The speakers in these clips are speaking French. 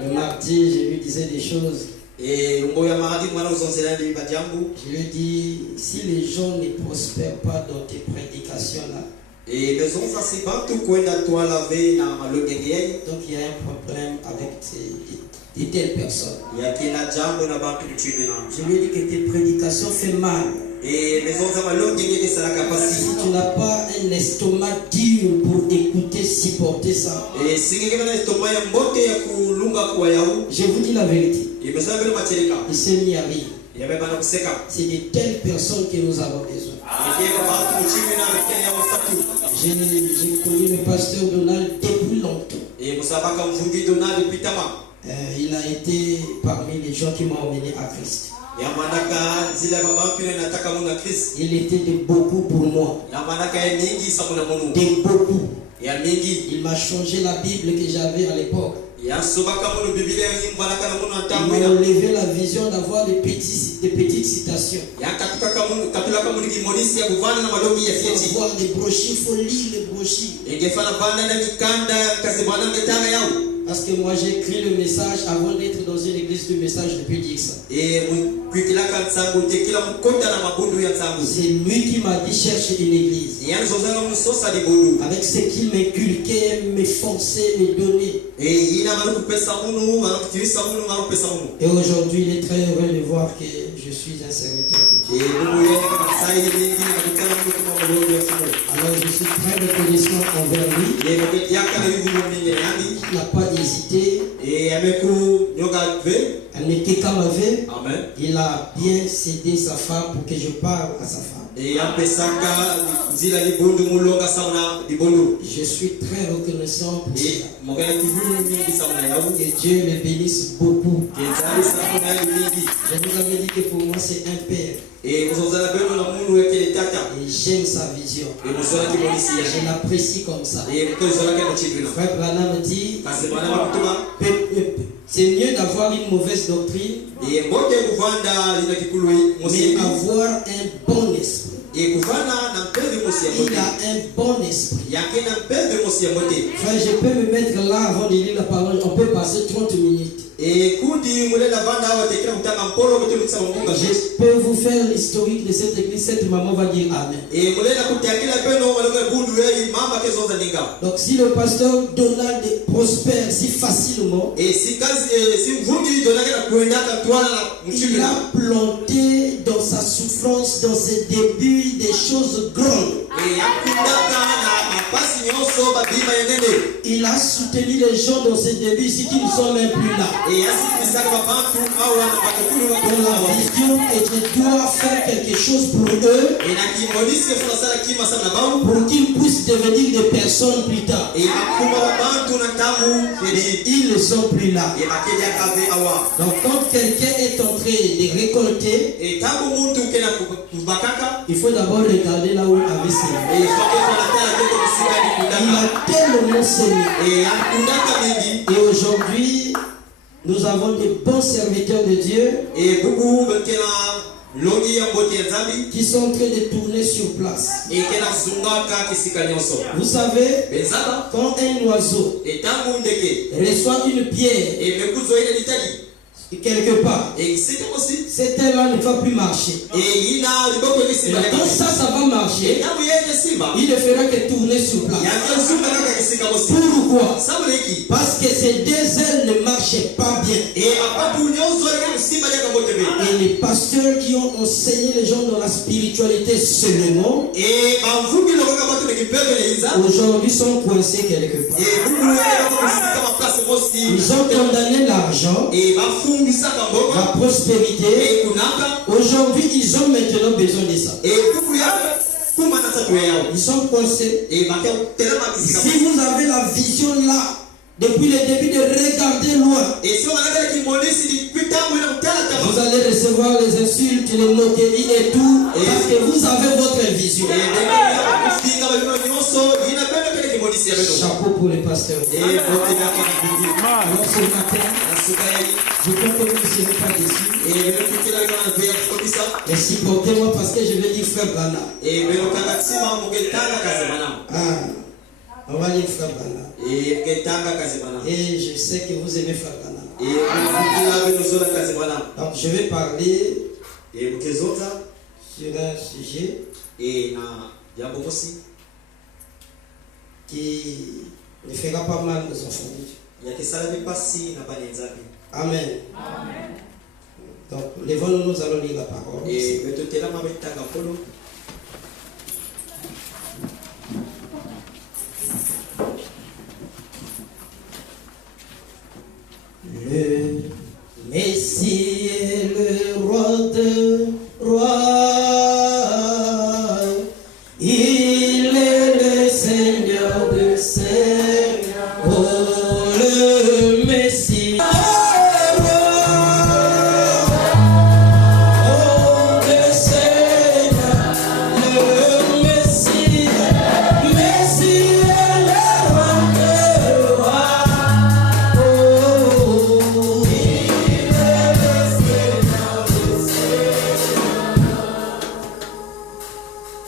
Le mardi, je lui disais des choses. Je lui dis, si les gens ne prospèrent pas dans tes prédications là, donc il y a un problème avec de telles personnes. Je lui ai dit que tes prédications font mal. Si tu n'as pas un estomac dur pour écouter, supporter ça, je vous dis la vérité, il s'est mis à rire. C'est de telles personnes que nous avons besoin. J'ai connu le pasteur Donald depuis longtemps. Il a été parmi les gens qui m'ont emmené à Christ. Il était de beaucoup pour moi. De beaucoup. Il m'a changé la Bible que j'avais à l'époque. Il m'a enlevé la vision d'avoir des petites citations. Voir des brochures, il faut lire les brochures. Parce que moi j'ai écrit le message avant d'être dans une église de message, je peux dire ça. C'est lui qui m'a dit cherche une église. Avec ce qu'il m'inculquait, me forçait, me donnait. Et aujourd'hui il est très heureux de voir que je suis un serviteur de Dieu. Alors je suis très reconnaissant envers lui. Il n'a pas hésité. Il a bien cédé sa femme pour que je parle à sa femme. Je suis très reconnaissant pour cela. Que Dieu le bénisse beaucoup. Je vous avais dit que pour moi c'est un père. Et j'aime sa vision. Je l'apprécie comme ça. Frère Branham me dit, c'est mieux d'avoir une mauvaise doctrine, mais avoir un bon esprit. Il a un bon esprit. Frère, je peux me mettre là avant de lire la parole. On peut passer 30 minutes. Je peux vous faire l'historique de cette église. Cette maman va dire Amen. Donc si le pasteur Donald prospère si facilement, il a planté dans sa souffrance, dans ses débuts, des choses grandes. Il a soutenu les gens dans ses débuts ici qui ne sont même plus là. Dans la vision, et je dois faire quelque chose pour eux, pour qu'ils puissent devenir des personnes plus tard. Ils ne sont plus là. Donc quand quelqu'un est en train de récolter, il faut d'abord regarder là où il avait semé. Il a tellement semé. Et aujourd'hui, nous avons des bons serviteurs de Dieu qui sont en train de tourner sur place. Vous savez, quand un oiseau reçoit une pierre quelque part, cette terre-là ne va plus marcher. Et quand ça va marcher, il ne fera que tourner sur place. Pourquoi? Parce que ces deux ailes ne marchaient pas bien. Et les pasteurs qui ont enseigné les gens dans la spiritualité seulement, aujourd'hui sont coincés quelque part. Ils ont condamné l'argent, la prospérité. Aujourd'hui, ils ont maintenant besoin de ça. Ils sont coincés. Si vous avez la vision là, depuis le début de regarder loin, vous allez recevoir les insultes, les moqueries et tout, parce que vous avez votre vision. Chapeau pour les pasteurs. Alors ce matin, je crois que vous ne serez pas déçus. Et supportez-moi parce que je vais dire frère Branham. Et je sais que vous aimez Frère Branham. Donc je vais parler sur un sujet qui ne fera pas mal aux enfants de Dieu. Amen. Donc levons-nous, nous allons lire la parole. Le Messie est le roi de rois. Il est le Seigneur de seigneurs. Oh, le Messie.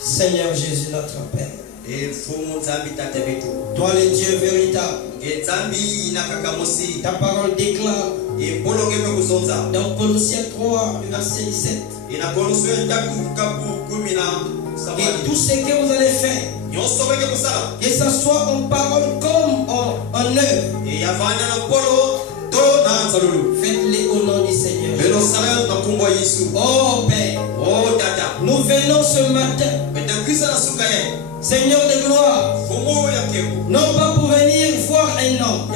Seigneur Jésus, notre Père. Toi le Dieu véritable. Ta parole déclare dans Colossiens 3, le verset 17. Et tout ce que vous allez faire, que ce soit en parole comme en œuvre, faites-le au nom du Seigneur. Oh Père, nous venons ce matin, Seigneur de gloire, non pas pour venir voir un homme,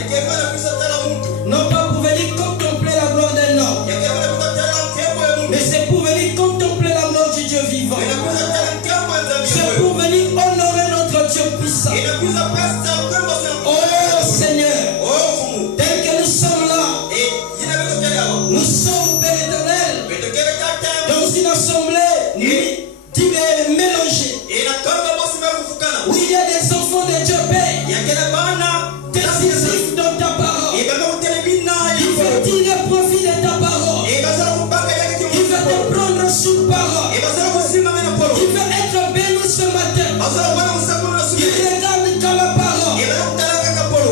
non pas pour venir contempler la gloire d'un homme, mais c'est pour venir contempler la gloire du Dieu vivant. C'est pour venir honorer notre Dieu puissant. Oh Seigneur, tel que nous sommes là, nous sommes, Père éternel, dans une assemblée mélangée, où il y a des enfants de Dieu Père, décisifs dans ta parole. Il veut tirer profit de ta parole. Il veut te prendre sous parole. Il veut être béni ce matin. Il regarde dans la parole.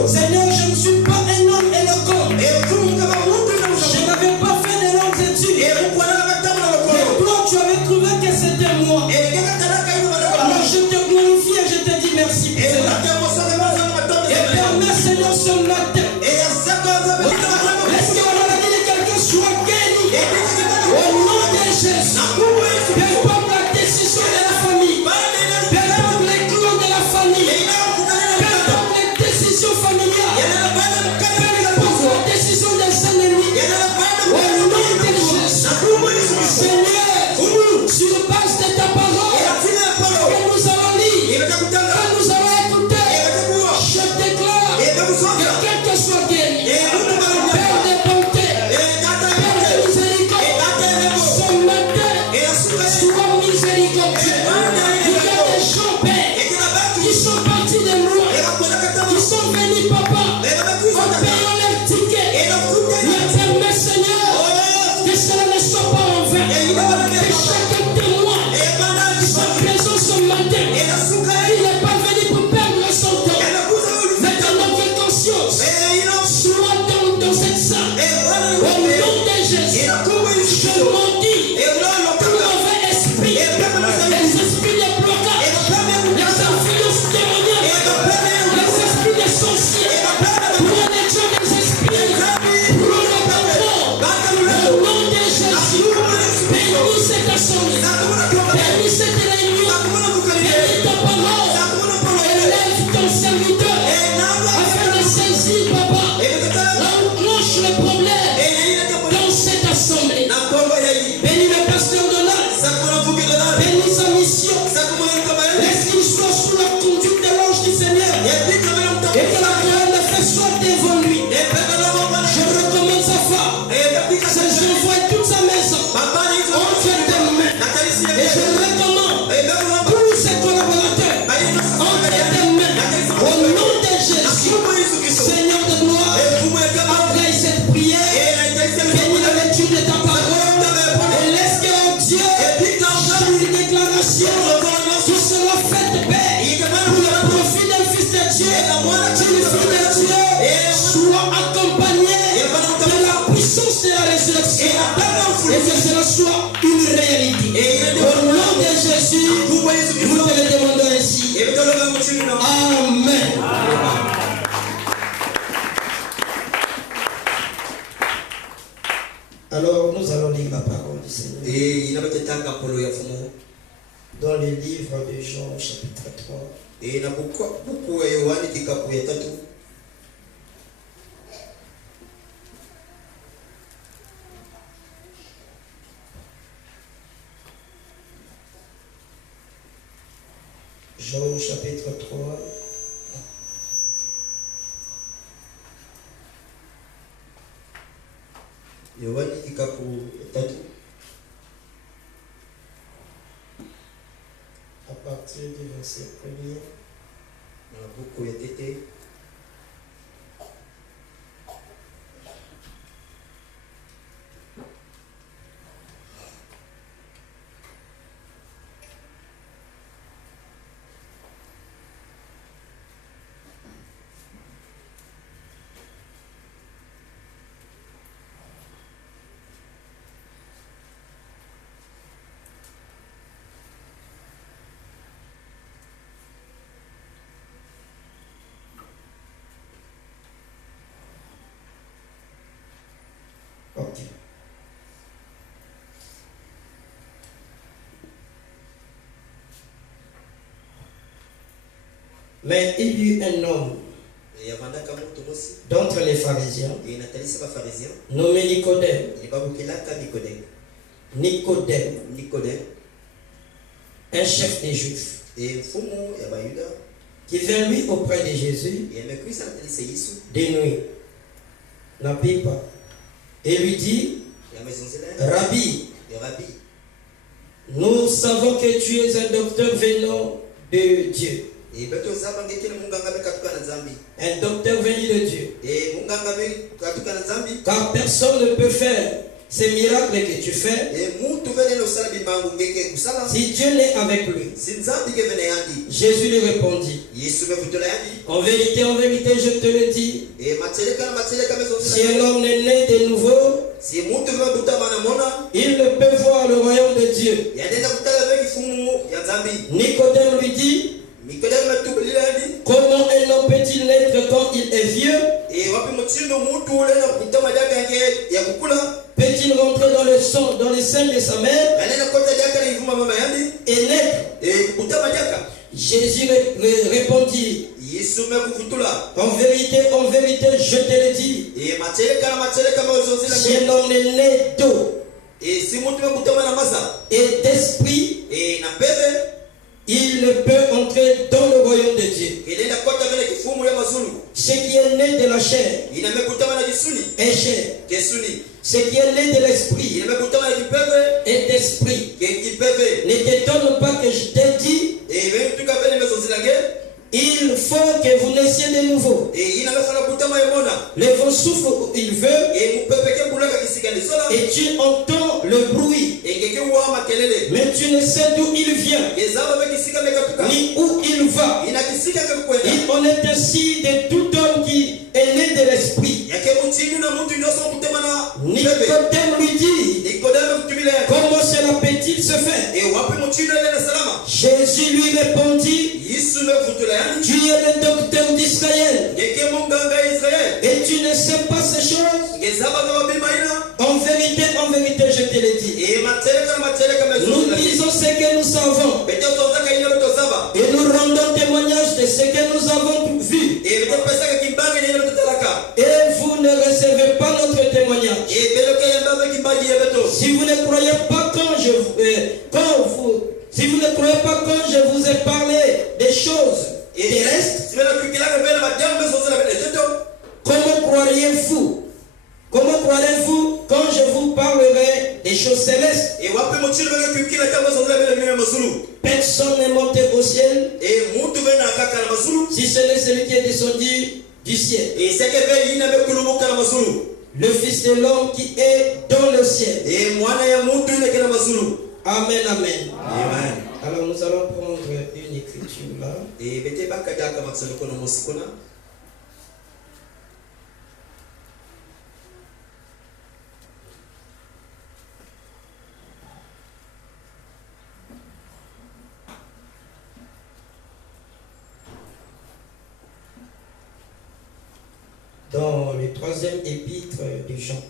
Seigneur, je ne suis pas un homme éloquent. Je n'avais pas fait de longues études. Mais toi, tu avais trouvé que c'était moi. Alors je te glorifie et je te dis merci pour cela. Et permets, Seigneur, ce matin. Est-ce que on a dit que quelqu'un soit guéri au nom de Jésus? Peu importe la décision de la famille, peu importe les clans de la famille, peu importe les décisions familiales, peu importe la décision des ennemis, au nom de Jésus, Seigneur, sur base de ta parole, que nous allons lire, que nous allons écouter, je déclare que quelqu'un soit guéri. Père de bonté, Père de miséricorde, ce matin, sois miséricordieux. Il y a des gens, Père, qui sont partis de loin, qui sont venus, Papa, en payant leur ticket. Mais permets, Seigneur, que cela ne soit pas en vain. Que chacun témoin de sa présence ce matin, il n'est pas venu pour perdre son temps, mais que notre conscience soit dans cette salle. Au nom de Jésus, je maudis tout mauvais esprit, les esprits de blocage, les influences démoniaques, les esprits des sorciers, pour les dieux des esprits, pour le patron. Au nom de Jésus, bénis cette assemblée, bénis cette réunion, bénis ta parole, élève ton serviteur, afin de saisir, Papa, enclenche le problème dans cette assemblée. Bénis le pasteur Donald, bénis sa mission, laisse qu'il soit sous la conduite de l'ange du Seigneur, et que la colonne de feu soit devant lui. Je recommande sa femme, ses enfants et toute sa maison entre tes mains, et je recommande tous ses collaborateurs entre tes mains, au nom de Jésus. Seigneur de gloire, après cette prière, bénis la lecture de ta parole, et laisse que Dieu chante une déclaration qui sera faite, Père, pour le profit d'un fils de Dieu. Alors nous allons lire la parole du Seigneur. Dans le livre de Jean chapitre 3. Jean chapitre 3. À partir du verset 1er. Ok. Mais il y eut un homme d'entre les pharisiens nommé Nicodème. Nicodème, un chef des Juifs, qui vint lui auprès de Jésus de nuit, n'habille pas, et lui dit: Rabbi, nous savons que tu es un docteur venant de Dieu. Un docteur venu de Dieu. Car personne ne peut faire ces miracles que tu fais si Dieu n'est avec lui. Jésus lui répondit: en vérité, je te le dis, si un homme est né de nouveau, il ne peut voir le royaume de Dieu. Nicodème lui dit: comment un homme peut-il naître quand il est vieux? Peut-il rentrer dans le sein de sa mère et naître? Jésus répondit: en vérité, je te le dis, si un homme est né d'eau et d'esprit, il ne peut entrer dans le royaume de Dieu. Ce qui est né de la chair est chair. Ce qui est né de l'esprit est esprit. Ne t'étonne pas que je t'ai dit: il faut que vous naissiez de nouveau. Le vent souffle où il veut et tu entends le bruit, mais tu ne sais d'où il vient ni où il va. Il en est ainsi de tout homme qui est né de l'esprit. Nicodème lui dit: comment cela peut-il se faire? Jésus lui répondit: tu es le docteur d'Israël et tu ne sais pas ces choses? En vérité, je te le dis, nous disons ce que nous savons et nous rendons témoignage de ce que nous avons vu, et vous ne recevez pas notre témoignage. Si vous ne croyez pas quand je vous ai parlé des choses terrestres, comment croirez-vous quand je vous parlerai des choses célestes? Personne n'est monté au ciel si ce n'est celui qui est descendu du ciel, le Fils de l'homme qui est dans le ciel. Amen, amen. Alors nous allons prendre une écriture là. Dans le 3e épître de Jean.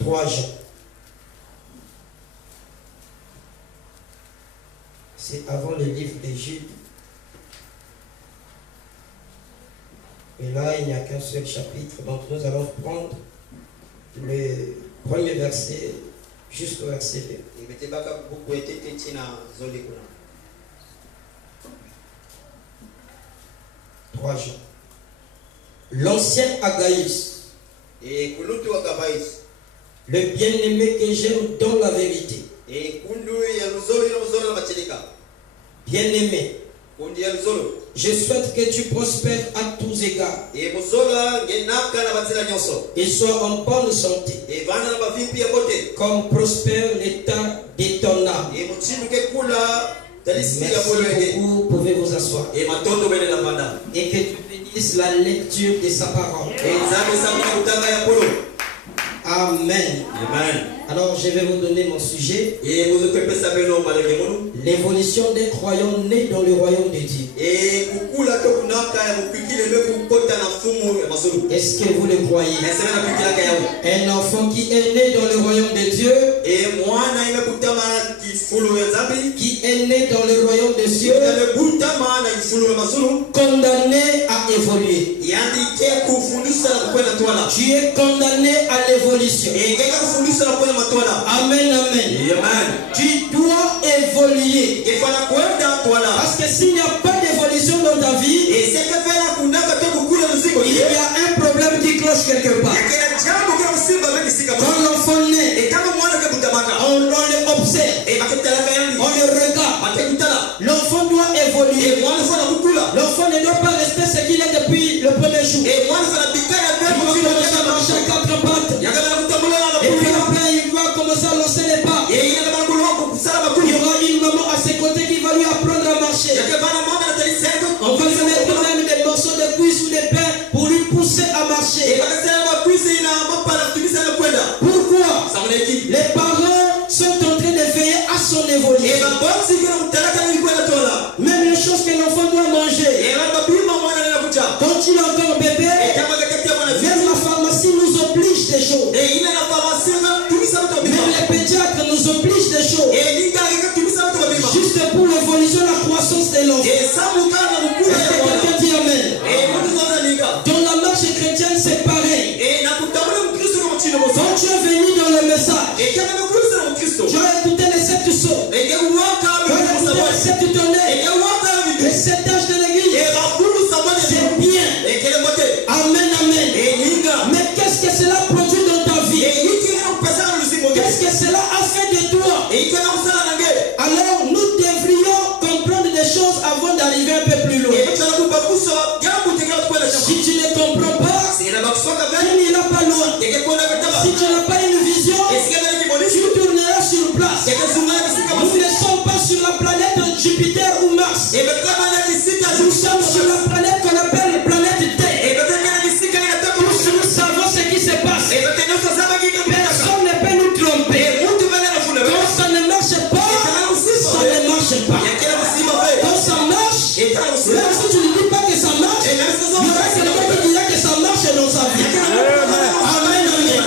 3 Jean. C'est avant le livre d'Égypte. Et là, il n'y a qu'un seul chapitre. Donc nous allons prendre le premier verset jusqu'au verset 2. 3 Jean. L'ancien Agaïs, le bien-aimé que j'aime dans la vérité. Bien-aimé, je souhaite que tu prospères à tous égards et sois en bonne santé, comme prospère l'état de ton âme. Merci beaucoup, vous pouvez vous asseoir. Et que tu bénisses la lecture de sa parole. Amen. Amen. Alors je vais vous donner mon sujet. L'évolution des croyants nés dans le royaume de Dieu. Est-ce que vous le croyez? Un enfant qui est né dans le royaume de Dieu, qui est né dans le royaume de Dieu, condamné à évoluer. Tu es condamné à l'évolution. Amen, amen. Tu dois évoluer. Parce que s'il n'y a pas d'évolution dans ta vie, il y a un problème qui cloche quelque part. Quand l'enfant naît, on l'observe, on le regarde. L'enfant doit évoluer. L'enfant ne doit pas rester ce qu'il est depuis le premier jour. Il doit commencer à marcher à 4 pattes. Et puis après, il doit commencer à lancer les pas. Il y aura une maman à ses côtés qui va lui apprendre à marcher. On va lui mettre même des morceaux de cuisse ou de pain pour lui pousser à marcher. Pourquoi? Les parents sont en train de veiller à son évolution. Même les choses que l'enfant doit manger. Quand il est encore bébé, même la pharmacie nous oblige des choses. Même les pédiatres nous obligent des choses. Juste pour l'évolution, la croissance de l'enfant. Quelqu'un dit amen. Dans la marche chrétienne, c'est pareil. Quand tu es venu dans le message, tu as écouté les 7 sauts, tu as écouté les 7 tonnerres, les 7 âges de l'église. C'est bien. Amen, amen. Mais qu'est-ce que cela produit dans ta vie? Qu'est-ce que cela a fait de toi? Alors nous devrions comprendre des choses avant d'arriver un peu plus loin. Si tu ne comprends pas, tu n'iras pas loin. Si tu n'as pas une vision, tu tourneras sur place. Nous ne sommes pas sur la planète Jupiter ou Mars. Nous sommes sur la planète qu'on appelle la planète Terre. Tous nous savons ce qui se passe. Personne ne peut nous tromper. Quand ça ne marche pas, ça ne marche pas. Quand ça marche, même si tu ne dis pas que ça marche, il y aura quelqu'un qui dira que ça marche dans sa vie. Amen, amen.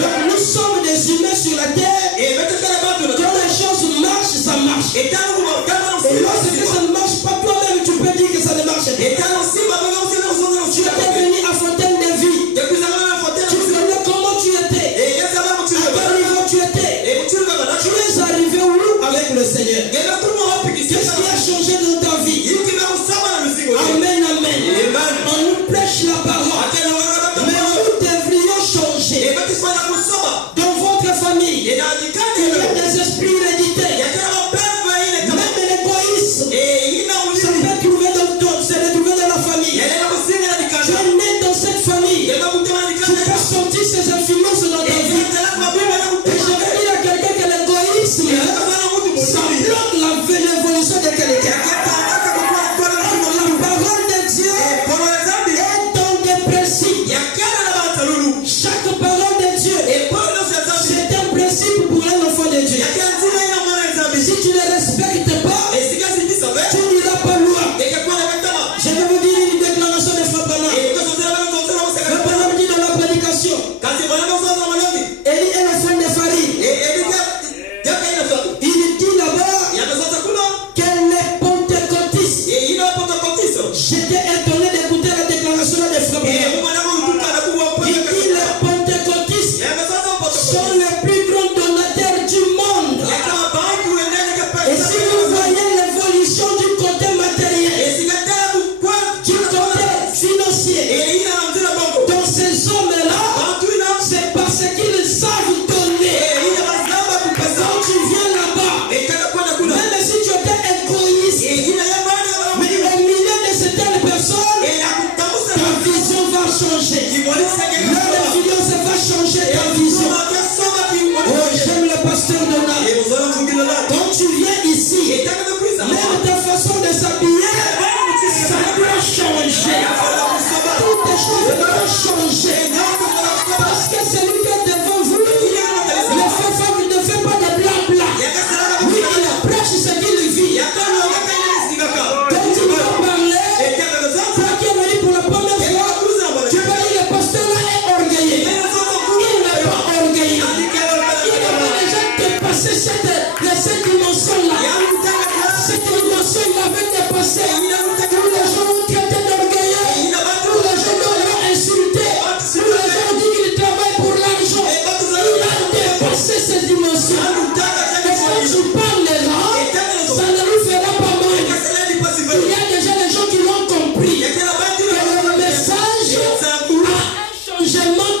Donc nous sommes des humains sur la terre. Quand les choses marchent, ça marche. Et lorsque ça ne marche pas, toi-même tu peux dire que ça ne marche pas. Tu étais venu à Fontaine de Vie. Tu connais comment tu étais. À quel niveau tu étais. Tu es arrivé où avec le Seigneur. Qu'est-ce qui a changé dans ta vie? Amen, amen. On nous prêche la financiers. Donc ces hommes-là, c'est parce qu'ils savent donner. Quand tu viens là-bas, même si tu étais égoïste, mais au milieu de certaines personnes, ta vision va changer. Leur influence va changer ta vision. Oh, j'aime le pasteur Donald. Quand tu viens ici, même ta façon de s'habiller, ça doit changer. Toutes les choses doivent changer. Parce que celui qui est devant vous, il ne fait pas de blabla. Oui, il prêche ce qu'il vit. Quand tu vas parler, toi qui es venu pour la première fois, tu vas dire le pasteur là est orgueilleux. Il n'est pas orgueilleux. Il a déjà dépassé cette dimension-là. Cette dimension-là avait dépassé. Tous les gens ont traité d'orgueilleux. Tous les gens l'ont insulté. Tous les gens ont dit qu'il travaille pour l'argent. Il a dépassé cette dimension. Et quand tu parles là, ça ne lui fera pas mal. Il y a déjà des gens qui l'ont compris. Que le message a un changement